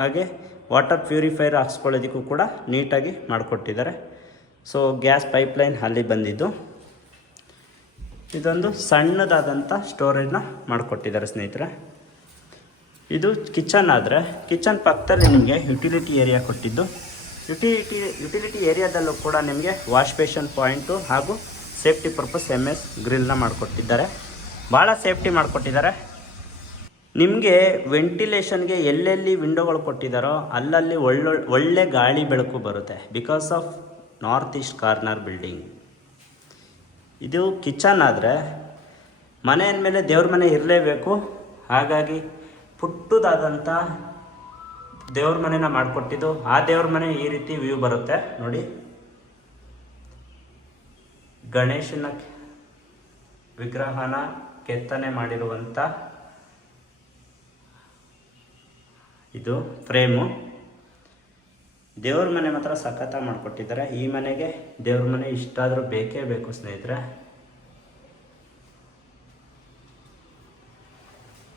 ಹಾಗೆ ವಾಟರ್ ಪ್ಯೂರಿಫೈಯರ್ ಹಾಕ್ಸ್ಕೊಳ್ಳೋದಕ್ಕೂ ಕೂಡ ನೀಟಾಗಿ ಮಾಡಿಕೊಟ್ಟಿದ್ದಾರೆ. ಸೊ ಗ್ಯಾಸ್ ಪೈಪ್ಲೈನ್ ಅಲ್ಲಿ ಬಂದಿದ್ದು. ಇದೊಂದು ಸಣ್ಣದಾದಂಥ ಸ್ಟೋರೇಜ್ನ ಮಾಡಿಕೊಟ್ಟಿದ್ದಾರೆ ಸ್ನೇಹಿತರೆ. ಇದು ಕಿಚನ್. ಆದರೆ ಕಿಚನ್ ಪಕ್ಕದಲ್ಲಿ ನಿಮಗೆ ಯುಟಿಲಿಟಿ ಏರಿಯಾ ಕೊಟ್ಟಿದ್ದು. ಯುಟಿಲಿಟಿ ಏರಿಯಾದಲ್ಲೂ ಕೂಡ ನಿಮಗೆ ವಾಶ್ ಬೇಷನ್ ಪಾಯಿಂಟು ಹಾಗೂ ಸೇಫ್ಟಿ ಪರ್ಪಸ್ MS ಗ್ರಿಲ್ನ ಮಾಡಿಕೊಟ್ಟಿದ್ದಾರೆ. ಭಾಳ ಸೇಫ್ಟಿ ಮಾಡಿಕೊಟ್ಟಿದ್ದಾರೆ. ನಿಮಗೆ ವೆಂಟಿಲೇಷನ್ಗೆ ಎಲ್ಲೆಲ್ಲಿ ವಿಂಡೋಗಳು ಕೊಟ್ಟಿದ್ದಾರೋ ಅಲ್ಲಲ್ಲಿ ಒಳ್ಳೆ ಗಾಳಿ ಬೆಳಕು ಬರುತ್ತೆ, because of north east corner building. ಇದು ಕಿಚನ್. ಆದರೆ ಮನೆ ಅಂದಮೇಲೆ ದೇವ್ರ ಮನೆ ಇರಲೇಬೇಕು. ಹಾಗಾಗಿ ಪುಟ್ಟದಾದಂಥ ದೇವ್ರ ಮನೆನ ಮಾಡಿಕೊಟ್ಟಿದ್ದು. ಆ ದೇವ್ರ ಮನೆ ಈ ರೀತಿ ವ್ಯೂ ಬರುತ್ತೆ ನೋಡಿ. ಗಣೇಶನ ವಿಗ್ರಹನ ಕೆತ್ತನೆ ಮಾಡಿರುವಂಥ ಇದು ಫ್ರೇಮು. ದೇವ್ರ ಮನೆ ಮಾತ್ರ ಸಖತ್ತಾಗಿ ಮಾಡಿಕೊಟ್ಟಿದ್ದಾರೆ. ಈ ಮನೆಗೆ ದೇವ್ರ ಮನೆ ಇಷ್ಟಾದರೂ ಬೇಕೇ ಬೇಕು ಸ್ನೇಹಿತರೆ.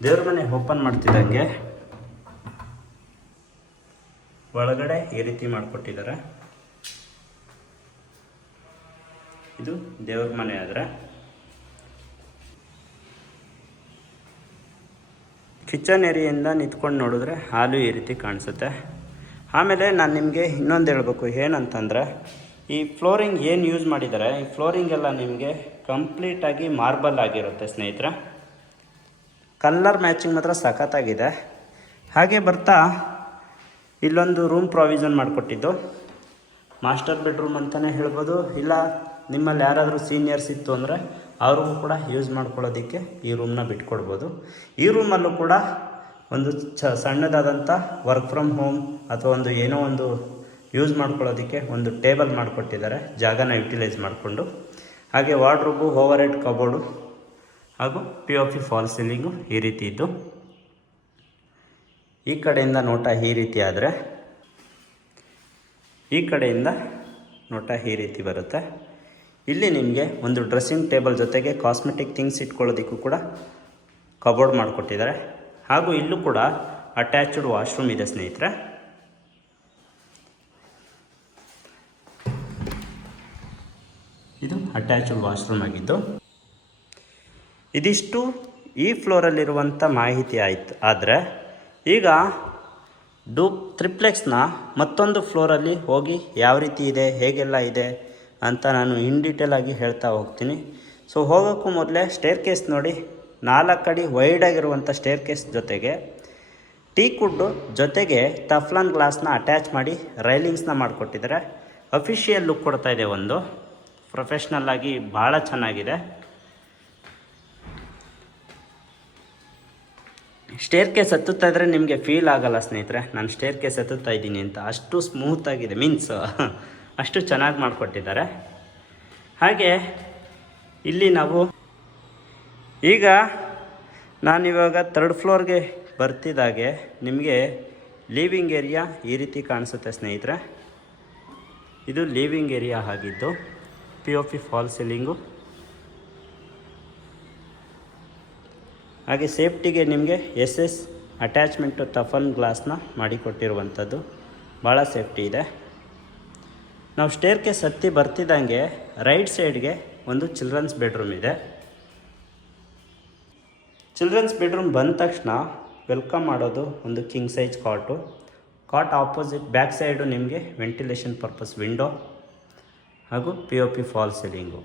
ದೇವ್ರ ಮನೆ ಓಪನ್ ಮಾಡ್ತಿದ್ದಂಗೆ ಒಳಗಡೆ ಈ ರೀತಿ ಮಾಡಿಕೊಟ್ಟಿದ್ದಾರೆ. ಇದು ದೇವ್ರ ಮನೆ. ಆದರೆ ಕಿಚನ್ ಏರಿಯಿಂದ ನಿಂತ್ಕೊಂಡು ನೋಡಿದ್ರೆ ಹಾಲು ಈ ರೀತಿ ಕಾಣಿಸುತ್ತೆ. ಆಮೇಲೆ ನಾನು ನಿಮಗೆ ಇನ್ನೊಂದು ಹೇಳಬೇಕು, ಏನಂತಂದರೆ ಈ ಫ್ಲೋರಿಂಗ್ ಏನು ಯೂಸ್ ಮಾಡಿದ್ದಾರೆ, ಈ ಫ್ಲೋರಿಂಗೆಲ್ಲ ನಿಮಗೆ ಕಂಪ್ಲೀಟಾಗಿ ಮಾರ್ಬಲ್ ಆಗಿರುತ್ತೆ ಸ್ನೇಹಿತರೆ. ಕಲರ್ ಮ್ಯಾಚಿಂಗ್ ಮಾತ್ರ ಸಖತ್ತಾಗಿದೆ. ಹಾಗೆ ಬರ್ತಾ ಇಲ್ಲೊಂದು ರೂಮ್ ಪ್ರಾವಿಷನ್ ಮಾಡಿಕೊಟ್ಟಿದ್ದು. ಮಾಸ್ಟರ್ ಬೆಡ್ರೂಮ್ ಅಂತಲೇ ಹೇಳ್ಬೋದು. ಇಲ್ಲ ನಿಮ್ಮಲ್ಲಿ ಯಾರಾದರೂ ಸೀನಿಯರ್ಸ್ ಇತ್ತು ಅಂದರೆ ಅವ್ರಿಗೂ ಕೂಡ ಯೂಸ್ ಮಾಡ್ಕೊಳ್ಳೋದಕ್ಕೆ ಈ ರೂಮ್ನ ಬಿಟ್ಕೊಡ್ಬೋದು. ಈ ರೂಮಲ್ಲೂ ಕೂಡ ಒಂದು ಸಣ್ಣದಾದಂಥ ವರ್ಕ್ ಫ್ರಮ್ ಹೋಮ್ ಅಥವಾ ಏನೋ ಒಂದು ಯೂಸ್ ಮಾಡ್ಕೊಳ್ಳೋದಕ್ಕೆ ಒಂದು ಟೇಬಲ್ ಮಾಡಿಕೊಟ್ಟಿದ್ದಾರೆ, ಜಾಗನ ಯುಟಿಲೈಸ್ ಮಾಡಿಕೊಂಡು. ಹಾಗೆ ವಾರ್ಡ್ರೋಬು, ಓವರ್ ಹೆಡ್ ಕಬೋರ್ಡು ಹಾಗೂ POP ಫಾಲ್ ಸೀಲಿಂಗು ಈ ರೀತಿ ಇದ್ದು. ಈ ಕಡೆಯಿಂದ ನೋಟ ಈ ರೀತಿ ಆದರೆ ಈ ಕಡೆಯಿಂದ ನೋಟ ಈ ರೀತಿ ಬರುತ್ತೆ. ಇಲ್ಲಿ ನಿಮಗೆ ಒಂದು ಡ್ರೆಸ್ಸಿಂಗ್ ಟೇಬಲ್ ಜೊತೆಗೆ ಕಾಸ್ಮೆಟಿಕ್ ಥಿಂಗ್ಸ್ ಇಟ್ಕೊಳ್ಳೋದಕ್ಕೂ ಕೂಡ ಕಬೋರ್ಡ್ ಮಾಡಿಕೊಟ್ಟಿದ್ದಾರೆ. ಹಾಗೂ ಇಲ್ಲೂ ಕೂಡ ಅಟ್ಯಾಚ್ಡ್ ವಾಶ್ರೂಮ್ ಇದೆ ಸ್ನೇಹಿತರೆ. ಇದು ಅಟ್ಯಾಚ್ಡ್ ವಾಶ್ರೂಮ್ ಆಗಿದ್ದು. ಇದಿಷ್ಟು ಈ ಫ್ಲೋರಲ್ಲಿರುವಂಥ ಮಾಹಿತಿ ಆಯಿತು. ಆದರೆ ಈಗ ತ್ರಿಪ್ಲೆಕ್ಸ್ನ ಮತ್ತೊಂದು ಫ್ಲೋರಲ್ಲಿ ಹೋಗಿ ಯಾವ ರೀತಿ ಇದೆ, ಹೇಗೆಲ್ಲ ಇದೆ ಅಂತ ನಾನು ಇನ್ ಡೀಟೇಲ್ ಆಗಿ ಹೇಳ್ತಾ ಹೋಗ್ತೀನಿ. ಸೊ ಹೋಗೋಕ್ಕೂ ಮೊದಲೇ ಸ್ಟೇರ್ ಕೇಸ್ ನೋಡಿ. 4 ಅಡಿ ವೈಡ್ ಆಗಿರುವಂಥ ಸ್ಟೇರ್ ಕೇಸ್ ಜೊತೆಗೆ ಟೀಕ್ ವುಡ್ಡು ಜೊತೆಗೆ ಟಫ್ಲಾನ್ ಗ್ಲಾಸ್ನ ಅಟ್ಯಾಚ್ ಮಾಡಿ ರೈಲಿಂಗ್ಸ್ನ ಮಾಡಿಕೊಟ್ಟಿದ್ದಾರೆ. ಅಫಿಷಿಯಲ್ ಲುಕ್ ಕೊಡ್ತಾ ಇದೆ, ಒಂದು ಪ್ರೊಫೆಷ್ನಲ್ ಆಗಿ ಭಾಳ ಚೆನ್ನಾಗಿದೆ. ಸ್ಟೇರ್ ಕೇಸ್ ಹತ್ತುತ್ತಾ ಇದ್ದರೆ ನಿಮಗೆ ಫೀಲ್ ಆಗಲ್ಲ ಸ್ನೇಹಿತರೆ, ನಾನು ಸ್ಟೇರ್ ಕೇಸ್ ಹತ್ತುತ್ತಾ ಇದ್ದೀನಿ ಅಂತ. ಅಷ್ಟು ಸ್ಮೂತಾಗಿದೆ, ಮೀನ್ಸ್ ಅಷ್ಟು ಚೆನ್ನಾಗಿ ಮಾಡಿಕೊಟ್ಟಿದ್ದಾರೆ. ಹಾಗೆ ಇಲ್ಲಿ ನಾವು ಈಗ ನಾನಿವಾಗ 3rd ಫ್ಲೋರ್ಗೆ ಬರ್ತಿದ್ದಾಗೆ ನಿಮಗೆ ಲಿವಿಂಗ್ ಏರಿಯಾ ಈ ರೀತಿ ಕಾಣಿಸುತ್ತೆ ಸ್ನೇಹಿತರೆ. ಇದು ಲಿವಿಂಗ್ ಏರಿಯಾ ಆಗಿದ್ದು POP ಫಾಲ್ ಸೀಲಿಂಗು. ಹಾಗೆ ಸೇಫ್ಟಿಗೆ ನಿಮಗೆ SS ಅಟ್ಯಾಚ್ಮೆಂಟು ಟಫನ್ ಗ್ಲಾಸ್ನ ಮಾಡಿಕೊಟ್ಟಿರುವಂಥದ್ದು, ಭಾಳ ಸೇಫ್ಟಿ ಇದೆ. ನಾವು ಸ್ಟೇರ್ ಕೇಸ್ ಹತ್ತಿ ಬರ್ತಿದ್ದಂಗೆ ರೈಟ್ ಸೈಡ್ಗೆ ಒಂದು ಚಿಲ್ಡ್ರನ್ಸ್ ಬೆಡ್ರೂಮ್ ಇದೆ. ಚಿಲ್ಡ್ರನ್ಸ್ ಬೆಡ್ರೂಮ್ ಬಂದ ತಕ್ಷಣ ವೆಲ್ಕಮ್ ಮಾಡೋದು ಒಂದು king size cot opposite back side ನಿಮಗೆ ವೆಂಟಿಲೇಷನ್ ಪರ್ಪಸ್ ವಿಂಡೋ ಹಾಗೂ POP false ceiling.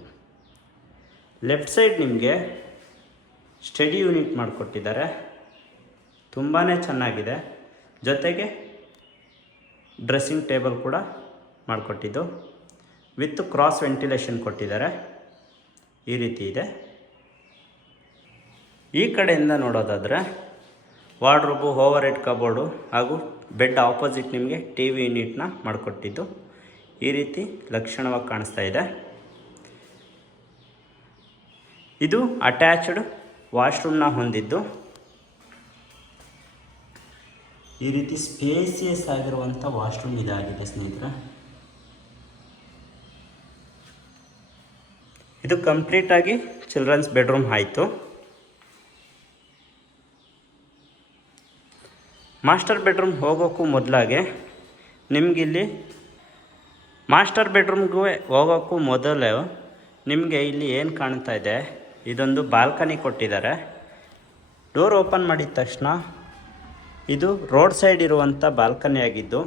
Left side ನಿಮಗೆ ಸ್ಟಡಿ ಯೂನಿಟ್ ಮಾಡಿಕೊಟ್ಟಿದ್ದಾರೆ, ತುಂಬಾ ಚೆನ್ನಾಗಿದೆ. ಜೊತೆಗೆ ಡ್ರೆಸ್ಸಿಂಗ್ ಟೇಬಲ್ ಕೂಡ ಮಾಡಿಕೊಟ್ಟಿದ್ದು ವಿತ್ ಕ್ರಾಸ್ ವೆಂಟಿಲೇಷನ್ ಕೊಟ್ಟಿದ್ದಾರೆ, ಈ ರೀತಿ ಇದೆ. ಈ ಕಡೆಯಿಂದ ನೋಡೋದಾದರೆ ವಾರ್ಡ್ರೋಬು, ಓವರ್ ಹೆಡ್ ಕಬೋರ್ಡು ಹಾಗೂ ಬೆಡ್ ಆಪೋಸಿಟ್ ನಿಮಗೆ TV ಯೂನಿಟ್ನ ಮಾಡಿಕೊಟ್ಟಿದ್ದು ಈ ರೀತಿ ಲಕ್ಷಣವಾಗಿ ಕಾಣಿಸ್ತಾ ಇದೆ. ಇದು ಅಟ್ಯಾಚ್ಡ್ ವಾಶ್ರೂಮ್ನ ಹೊಂದಿದ್ದು ಈ ರೀತಿ ಸ್ಪೇಸಿಯಸ್ ಆಗಿರುವಂಥ ವಾಶ್ರೂಮ್ ಇದಾಗಿದೆ ಸ್ನೇಹಿತರೆ. ಇದು ಕಂಪ್ಲೀಟಾಗಿ ಚಿಲ್ಡ್ರನ್ಸ್ ಬೆಡ್ರೂಮ್ ಆಯಿತು. ಮಾಸ್ಟರ್ ಬೆಡ್ರೂಮ್ ಹೋಗೋಕ್ಕೂ ಮೊದಲಾಗೆ ನಿಮಗಿಲ್ಲಿ ಮಾಸ್ಟರ್ ಬೆಡ್ರೂಮ್ಗೂ ಹೋಗೋಕ್ಕೂ ಮೊದಲು ನಿಮಗೆ ಇಲ್ಲಿ ಏನು ಕಾಣ್ತಾ ಇದೆ, ಇದೊಂದು ಬಾಲ್ಕನಿ ಕೊಟ್ಟಿದ್ದಾರೆ. ಡೋರ್ ಓಪನ್ ಮಾಡಿದ ತಕ್ಷಣ ಇದು ರೋಡ್ ಸೈಡ್ ಇರುವಂಥ ಬಾಲ್ಕನಿ ಆಗಿದ್ದು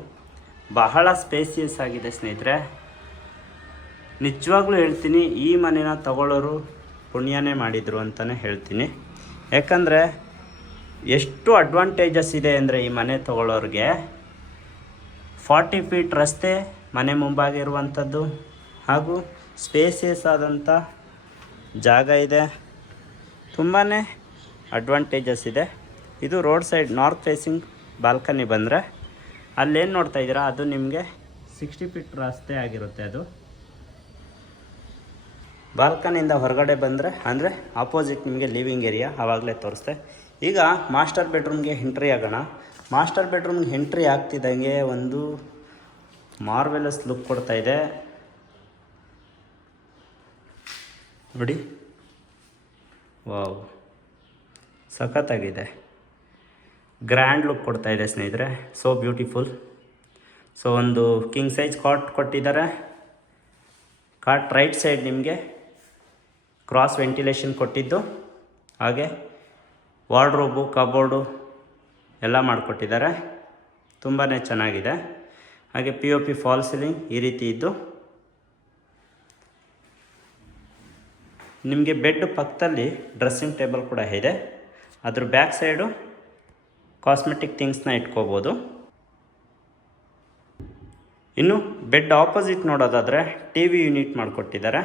ಬಹಳ ಸ್ಪೇಸಿಯಸ್ ಆಗಿದೆ ಸ್ನೇಹಿತರೆ. ನಿಜವಾಗ್ಲೂ ಹೇಳ್ತೀನಿ, ಈ ಮನೆನ ತಗೊಳ್ಳೋರು ಪುಣ್ಯನೇ ಮಾಡಿದರು ಅಂತಲೇ ಹೇಳ್ತೀನಿ. ಯಾಕಂದರೆ ಎಷ್ಟು ಅಡ್ವಾಂಟೇಜಸ್ ಇದೆ ಅಂದರೆ ಈ ಮನೆ ತಗೊಳ್ಳೋರಿಗೆ 40 ಫೀಟ್ ರಸ್ತೆ ಮನೆ ಮುಂಭಾಗಿರುವಂಥದ್ದು ಹಾಗೂ ಸ್ಪೇಸಿಯಸ್ ಆದಂಥ ಜಾಗ ಇದೆ, ತುಂಬಾ ಅಡ್ವಾಂಟೇಜಸ್ ಇದೆ. ಇದು road side north facing balcony ಬಂದರೆ ಅಲ್ಲೇನು ನೋಡ್ತಾ ಇದ್ದೀರಾ ಅದು ನಿಮಗೆ 60 ಫೀಟ್ ರಸ್ತೆ ಆಗಿರುತ್ತೆ. ಅದು ಬಾಲ್ಕನಿಯಿಂದ ಹೊರಗಡೆ ಬಂದರೆ ಅಂದರೆ ಆಪೋಸಿಟ್ ನಿಮಗೆ ಲಿವಿಂಗ್ ಏರಿಯಾ ಆವಾಗಲೇ ತೋರಿಸ್ದೆ. ಈಗ ಮಾಸ್ಟರ್ ಬೆಡ್ರೂಮ್ಗೆ ಎಂಟ್ರಿ ಆಗೋಣ. ಮಾಸ್ಟರ್ ಬೆಡ್ರೂಮ್ಗೆ ಎಂಟ್ರಿ ಆಗ್ತಿದ್ದಂಗೆ ಒಂದು ಮಾರ್ವೆಲಸ್ ಲುಕ್ ಕೊಡ್ತಾ ಇದೆ ನೋಡಿ. ವಾವ್, ಸಖತ್ತಾಗಿದೆ, ಗ್ರ್ಯಾಂಡ್ ಲುಕ್ ಕೊಡ್ತಾ ಇದೆ ಸ್ನೇಹಿತರೆ. So beautiful. ಸೊ ಒಂದು ಕಿಂಗ್ ಸೈಜ್ ಕಾಟ್ ಕೊಟ್ಟಿದ್ದಾರೆ. ಕಾಟ್ ರೈಟ್ ಸೈಡ್ ನಿಮಗೆ ಕ್ರಾಸ್ ವೆಂಟಿಲೇಷನ್ ಕೊಟ್ಟಿದ್ದು, ಹಾಗೆ ವಾರ್ಡ್ರೋಬು, ಕಬೋರ್ಡು ಎಲ್ಲ ಮಾಡಿಕೊಟ್ಟಿದ್ದಾರೆ, ತುಂಬಾ ಚೆನ್ನಾಗಿದೆ. ಹಾಗೆ POP ಫಾಲ್ ಸೀಲಿಂಗ್ ಈ ರೀತಿ ಇದ್ದು ನಿಮಗೆ ಬೆಡ್ ಪಕ್ಕದಲ್ಲಿ ಡ್ರೆಸ್ಸಿಂಗ್ ಟೇಬಲ್ ಕೂಡ ಇದೆ. ಅದ್ರ ಬ್ಯಾಕ್ ಸೈಡು ಕಾಸ್ಮೆಟಿಕ್ ಥಿಂಗ್ಸ್ನ ಇಟ್ಕೋಬೋದು. ಇನ್ನು ಬೆಡ್ ಆಪೋಸಿಟ್ ನೋಡೋದಾದರೆ TV ಯೂನಿಟ್ ಮಾಡಿಕೊಟ್ಟಿದ್ದಾರೆ,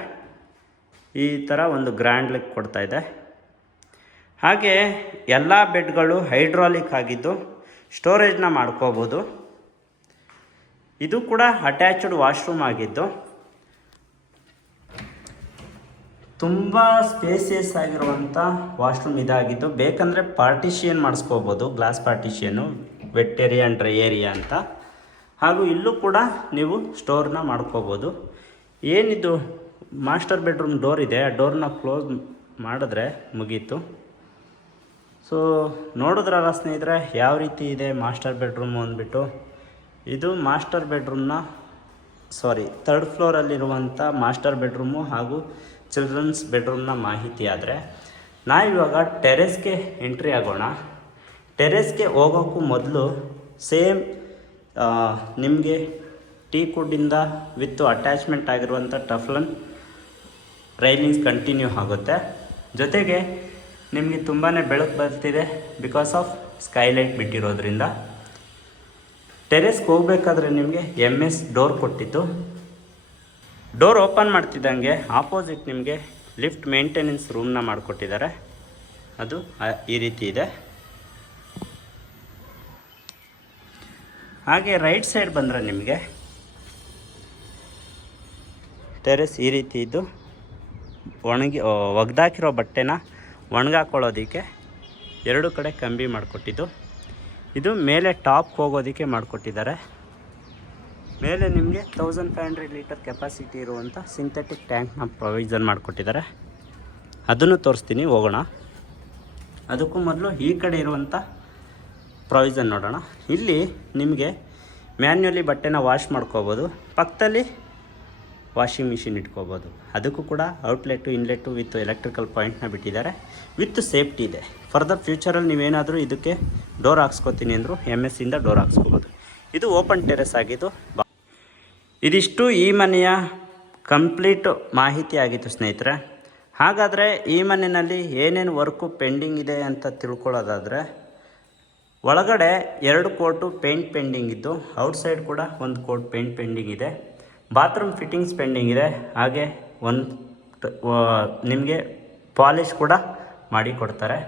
ಈ ಥರ ಒಂದು ಗ್ರ್ಯಾಂಡ್ ಲುಕ್ ಕೊಡ್ತಾ ಇದೆ. ಹಾಗೆ ಎಲ್ಲ ಬೆಡ್ಗಳು ಹೈಡ್ರಾಲಿಕ್ ಆಗಿದ್ದು ಸ್ಟೋರೇಜ್ನ ಮಾಡ್ಕೋಬೋದು. ಇದು ಕೂಡ ಅಟ್ಯಾಚ್ಡ್ ವಾಶ್ರೂಮ್ ಆಗಿದ್ದು ತುಂಬ ಸ್ಪೇಸಿಯಸ್ ಆಗಿರುವಂಥ ವಾಶ್ರೂಮ್ ಇದಾಗಿದ್ದು, ಬೇಕಂದರೆ ಪಾರ್ಟಿಷಿಯನ್ ಮಾಡಿಸ್ಕೋಬೋದು, ಗ್ಲಾಸ್ ಪಾರ್ಟಿಷಿಯನ್ನು, wet area and dry area ಅಂತ. ಹಾಗೂ ಇಲ್ಲೂ ಕೂಡ ನೀವು ಸ್ಟೋರ್ನ ಮಾಡ್ಕೋಬೋದು. ಏನಿದು ಮಾಸ್ಟರ್ ಬೆಡ್ರೂಮ್ ಡೋರ್ ಇದೆ, ಆ ಡೋರ್ನ ಕ್ಲೋಸ್ ಮಾಡಿದ್ರೆ ಮುಗೀತು. ಸೊ ನೋಡಿದ್ರಲ್ಲ ಸ್ನೇಹಿತರೆ ಯಾವ ರೀತಿ ಇದೆ ಮಾಸ್ಟರ್ ಬೆಡ್ರೂಮು ಅಂದ್ಬಿಟ್ಟು. ಇದು ಮಾಸ್ಟರ್ ಬೆಡ್ರೂಮ್ನ 3rd ಫ್ಲೋರಲ್ಲಿರುವಂಥ ಮಾಸ್ಟರ್ ಬೆಡ್ರೂಮು ಹಾಗೂ ಚಿಲ್ಡ್ರನ್ಸ್ ಬೆಡ್ರೂಮ್ನ ಮಾಹಿತಿ. ಆದರೆ ನಾವಿವಾಗ ಟೆರೆಸ್ಗೆ ಎಂಟ್ರಿ ಆಗೋಣ. ಟೆರೆಸ್ಗೆ ಹೋಗೋಕ್ಕೂ ಮೊದಲು ಸೇಮ್ ನಿಮಗೆ ಟೀಕ್ ವುಡ್ಡಿಂದ ವಿತ್ ಅಟ್ಯಾಚ್ಮೆಂಟ್ ಆಗಿರುವಂಥ ಟಫ್ಲನ್ ರೈಲಿಂಗ್ಸ್ ಕಂಟಿನ್ಯೂ ಆಗುತ್ತೆ. ಜೊತೆಗೆ ನಿಮಗೆ ತುಂಬಾ ಬೆಳಕು ಬರ್ತಿದೆ ಬಿಕಾಸ್ ಆಫ್ ಸ್ಕೈಲೈಟ್ ಬಿಟ್ಟಿರೋದ್ರಿಂದ. ಟೆರೆಸ್ಗೆ ಹೋಗ್ಬೇಕಾದ್ರೆ ನಿಮಗೆ MS ಡೋರ್ ಕೊಟ್ಟಿದ್ದು. ಡೋರ್ ಓಪನ್ ಮಾಡ್ತಿದ್ದಂಗೆ ಆಪೋಸಿಟ್ ನಿಮಗೆ ಲಿಫ್ಟ್ ಮೇಂಟೆನೆನ್ಸ್ ರೂಮ್ನ ಮಾಡಿಕೊಟ್ಟಿದ್ದಾರೆ. ಅದು ಈ ರೀತಿ ಇದೆ. ಹಾಗೆ ರೈಟ್ ಸೈಡ್ ಬಂದರೆ ನಿಮಗೆ ಟೆರೆಸ್ ಈ ರೀತಿ ಇದ್ದು ಒಗ್ದಾಕಿರೋ ಬಟ್ಟೆನ ಒಣಗಾಕೊಳ್ಳೋದಕ್ಕೆ ಎರಡು ಕಡೆ ಕಂಬಿ ಮಾಡಿಕೊಟ್ಟಿದ್ದು. ಇದು ಮೇಲೆ ಟಾಪ್ಗೆ ಹೋಗೋದಕ್ಕೆ ಮಾಡಿಕೊಟ್ಟಿದ್ದಾರೆ. ಮೇಲೆ ನಿಮಗೆ 1500 ಲೀಟರ್ ಕೆಪಾಸಿಟಿ ಇರುವಂಥ ಸಿಂಥೆಟಿಕ್ ಟ್ಯಾಂಕ್ನ ಪ್ರೊವಿಷನ್ ಮಾಡಿಕೊಟ್ಟಿದ್ದಾರೆ. ಅದನ್ನು ತೋರಿಸ್ತೀನಿ, ಹೋಗೋಣ. ಅದಕ್ಕೂ ಮೊದಲು ಈ ಕಡೆ ಇರುವಂಥ ಪ್ರೊವಿಷನ್ ನೋಡೋಣ. ಇಲ್ಲಿ ನಿಮಗೆ ಮ್ಯಾನ್ಯುವಲಿ ಬಟ್ಟೆನ ವಾಶ್ ಮಾಡ್ಕೋಬೋದು, ಪಕ್ಕದಲ್ಲಿ ವಾಷಿಂಗ್ ಮಿಷಿನ್ ಇಟ್ಕೋಬೋದು. ಅದಕ್ಕೂ ಕೂಡ ಔಟ್ಲೆಟ್ಟು ಇನ್ಲೆಟ್ಟು ವಿತ್ ಎಲೆಕ್ಟ್ರಿಕಲ್ ಪಾಯಿಂಟ್ನ ಬಿಟ್ಟಿದ್ದಾರೆ, ವಿತ್ ಸೇಫ್ಟಿ ಇದೆ. ಫರ್ದರ್ ಫ್ಯೂಚರಲ್ಲಿ ನೀವೇನಾದರೂ ಇದಕ್ಕೆ ಡೋರ್ ಹಾಕ್ಸ್ಕೊತೀನಿ ಅಂದರೂ MS ಇಂದ ಡೋರ್ ಹಾಕ್ಸ್ಕೋಬೋದು. ಇದು ಓಪನ್ ಟೆರೆಸ್ ಆಗಿದ್ದು. ಇದಿಷ್ಟು ಈ ಮನೆಯ ಕಂಪ್ಲೀಟ್ ಮಾಹಿತಿ ಆಗಿತ್ತು ಸ್ನೇಹಿತರೆ. ಹಾಗಾದರೆ ಈ ಮನೆಯಲ್ಲಿ ಏನೇನು ವರ್ಕು ಪೆಂಡಿಂಗ್ ಇದೆ ಅಂತ ತಿಳ್ಕೊಳ್ಳೋದಾದರೆ, ಒಳಗಡೆ 2 ಕೋಟು ಪೇಂಟ್ ಪೆಂಡಿಂಗ್ ಇದ್ದು, ಔಟ್ಸೈಡ್ ಕೂಡ 1 ಕೋಟ್ ಪೇಂಟ್ ಪೆಂಡಿಂಗ್ ಇದೆ. ಬಾತ್ರೂಮ್ ಫಿಟ್ಟಿಂಗ್ಸ್ ಪೆಂಡಿಂಗ್ ಇದೆ. ಹಾಗೆ ನಿಮಗೆ ಪಾಲಿಷ್ ಕೂಡ ಮಾಡಿ ಕೊಡ್ತಾರೆ.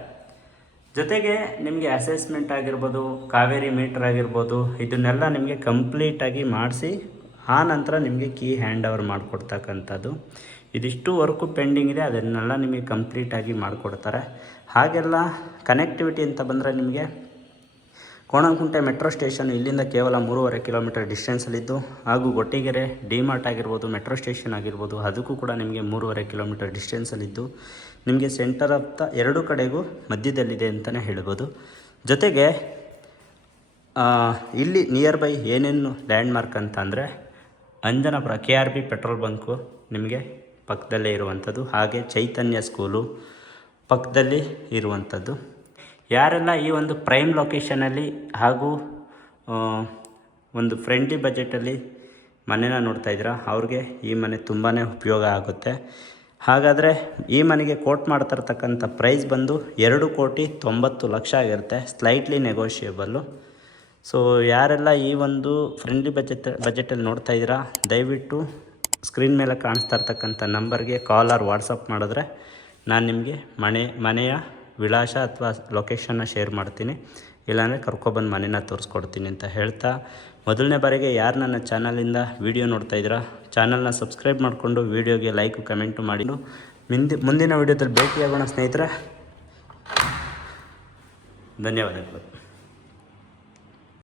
ಜೊತೆಗೆ ನಿಮಗೆ ಅಸೆಸ್ಮೆಂಟ್ ಆಗಿರ್ಬೋದು, ಕಾವೇರಿ ಮೀಟ್ರ್ ಆಗಿರ್ಬೋದು, ಇದನ್ನೆಲ್ಲ ನಿಮಗೆ ಕಂಪ್ಲೀಟಾಗಿ ಮಾಡಿಸಿ ಆ ನಂತರ ನಿಮಗೆ ಕೀ ಹ್ಯಾಂಡ್ ಓವರ್ ಮಾಡಿಕೊಡ್ತಕ್ಕಂಥದ್ದು. ಇದಿಷ್ಟು ವರ್ಕು ಪೆಂಡಿಂಗ್ ಇದೆ, ಅದನ್ನೆಲ್ಲ ನಿಮಗೆ ಕಂಪ್ಲೀಟಾಗಿ ಮಾಡಿಕೊಡ್ತಾರೆ. ಹಾಗೆಲ್ಲ ಕನೆಕ್ಟಿವಿಟಿ ಅಂತ ಬಂದರೆ ನಿಮಗೆ ಕೋಣನಕುಂಟೆ ಮೆಟ್ರೋ ಸ್ಟೇಷನ್ ಇಲ್ಲಿಂದ ಕೇವಲ 3.5 ಕಿಲೋಮೀಟರ್ ಡಿಸ್ಟೆನ್ಸಲ್ಲಿದ್ದು, ಹಾಗೂ ಗೊಟ್ಟಿಗೆರೆ ಡಿಮಾರ್ಟ್ ಆಗಿರ್ಬೋದು, ಮೆಟ್ರೋ ಸ್ಟೇಷನ್ ಆಗಿರ್ಬೋದು, ಅದಕ್ಕೂ ಕೂಡ ನಿಮಗೆ 3.5 ಕಿಲೋಮೀಟರ್ ಡಿಸ್ಟೆನ್ಸಲ್ಲಿದ್ದು, ನಿಮಗೆ ಸೆಂಟರ್ ಆಫ್ ದ 2 ಕಡೆಗೂ ಮಧ್ಯದಲ್ಲಿದೆ ಅಂತಲೇ ಹೇಳ್ಬೋದು. ಜೊತೆಗೆ ಇಲ್ಲಿ ನಿಯರ್ ಬೈ ಏನೇನು ಲ್ಯಾಂಡ್ಮಾರ್ಕ್ ಅಂತ ಅಂದರೆ, ಅಂಜನಾಪುರ KRB ಪೆಟ್ರೋಲ್ ಬಂಕು ನಿಮಗೆ ಪಕ್ಕದಲ್ಲೇ ಇರುವಂಥದ್ದು. ಹಾಗೆ ಚೈತನ್ಯ ಸ್ಕೂಲು ಪಕ್ಕದಲ್ಲಿ ಇರುವಂಥದ್ದು. ಯಾರೆಲ್ಲ ಈ ಒಂದು ಪ್ರೈಮ್ ಲೊಕೇಶನಲ್ಲಿ ಹಾಗೂ ಒಂದು ಫ್ರೆಂಡ್ಲಿ ಬಜೆಟಲ್ಲಿ ಮನೆನ ನೋಡ್ತಾಯಿದ್ದೀರಾ, ಅವ್ರಿಗೆ ಈ ಮನೆ ತುಂಬಾ ಉಪಯೋಗ ಆಗುತ್ತೆ. ಹಾಗಾದರೆ ಈ ಮನೆಗೆ ಕೋಟ್ ಮಾಡ್ತಿರ್ತಕ್ಕಂಥ ಪ್ರೈಸ್ ಬಂದು 2,90,00,000 ಆಗಿರುತ್ತೆ, ಸ್ಲೈಟ್ಲಿ ನೆಗೋಷಿಯೇಬಲ್ಲು. ಸೊ ಯಾರೆಲ್ಲ ಈ ಒಂದು ಫ್ರೆಂಡ್ಲಿ ಬಜೆಟಲ್ಲಿ ನೋಡ್ತಾ ಇದ್ದೀರಾ, ದಯವಿಟ್ಟು ಸ್ಕ್ರೀನ್ ಮೇಲೆ ಕಾಣಿಸ್ತಾ ಇರ್ತಕ್ಕಂಥ ನಂಬರ್ಗೆ ಕಾಲ್ ಆರ್ ವಾಟ್ಸಪ್ ಮಾಡಿದ್ರೆ ನಾನು ನಿಮಗೆ ಮನೆಯ ವಿಳಾಸ ಅಥವಾ ಲೊಕೇಶನ್ನ ಶೇರ್ ಮಾಡ್ತೀನಿ. ಇಲ್ಲಾಂದರೆ ಕರ್ಕೊಬಂದು ಮನೇನ ತೋರಿಸ್ಕೊಡ್ತೀನಿ ಅಂತ ಹೇಳ್ತಾ, ಮೊದಲನೇ ಬಾರಿಗೆ ಯಾರು ನನ್ನ ಚಾನಲಿಂದ ವೀಡಿಯೋ ನೋಡ್ತಾ ಇದ್ದೀರಾ, ಚಾನಲ್ನ ಸಬ್ಸ್ಕ್ರೈಬ್ ಮಾಡಿಕೊಂಡು ವೀಡಿಯೋಗೆ ಲೈಕು ಕಮೆಂಟು ಮಾಡಿ ಮುಂದಿನ ವೀಡಿಯೋದಲ್ಲಿ ಭೇಟಿಯಾಗೋಣ ಸ್ನೇಹಿತರೆ. ಧನ್ಯವಾದಗಳು.